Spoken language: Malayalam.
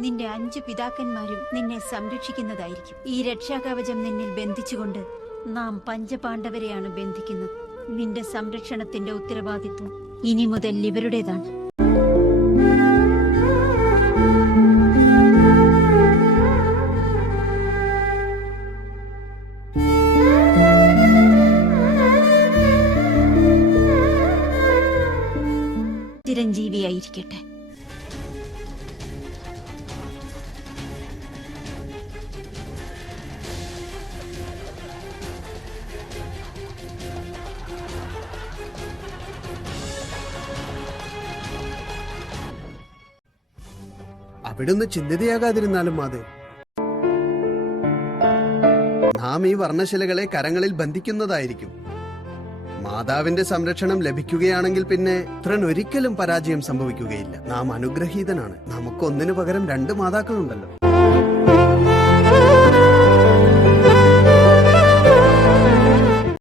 നിന്റെ 5 പിതാക്കന്മാരും നിന്നെ സംരക്ഷിക്കുന്നതായിരിക്കും. ഈ രക്ഷാകവചം നിന്നിൽ ബന്ധിച്ചുകൊണ്ട് നാം പഞ്ചപാണ്ഡവരെയാണ് ബന്ധിക്കുന്നത്. നിന്റെ സംരക്ഷണത്തിന്റെ ഉത്തരവാദിത്വം ഇനി മുതൽ ഇവരുടേതാണ്. ചിരഞ്ജീവിയായിരിക്കട്ടെ. അവിടുന്ന് ചിന്തിതയാകാതിരുന്നാലും മാധവ്, നാം ഈ വർണ്ണശിലകളെ കരങ്ങളിൽ ബന്ധിക്കുന്നതായിരിക്കും. മാതാവിന്റെ സംരക്ഷണം ലഭിക്കുകയാണെങ്കിൽ പിന്നെ ത്രൻ ഒരിക്കലും പരാജയം സംഭവിക്കുകയില്ല. നാം അനുഗ്രഹീതനാണ്. നമുക്കൊന്നിനു പകരം 2 മാതാക്കളുണ്ടല്ലോ.